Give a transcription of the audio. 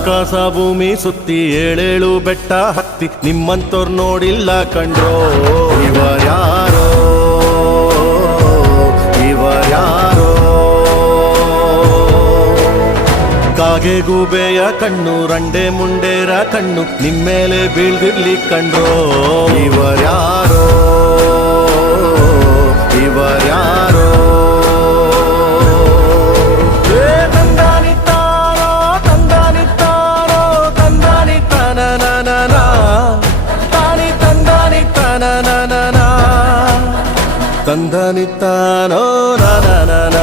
ಆಕಾಶ ಭೂಮಿ ಸುತ್ತಿ ಏಳೇಳು ಬೆಟ್ಟ ಹತ್ತಿ ನಿಮ್ಮಂತೋರ್ ನೋಡಿಲ್ಲ ಕಂಡ್ರೋ ಇವರ್ಯಾರೋ ಇವರ್ಯಾರೋ ಕಾಗೆ ಗೂಬೆಯ ಕಣ್ಣು ರಂಡೆ ಮುಂಡೇರ ಕಣ್ಣು ನಿಮ್ಮೇಲೆ ಬೀಳ್ದಿರ್ಲಿ ಕಂಡ್ರೋ ಇವರ್ಯಾರೋ ಇವರ್ಯಾರೋ ತಂದಾನಿತ್ತಾರೋ ತಂದಾನಿತ್ತಾರೋ ತಂದಾನಿತ್ತನನನನ ತಾನಿ ತಂದಾನಿತ್ತನನನನ ತಂದಾನಿತ್ತಾನೋ ನನನನ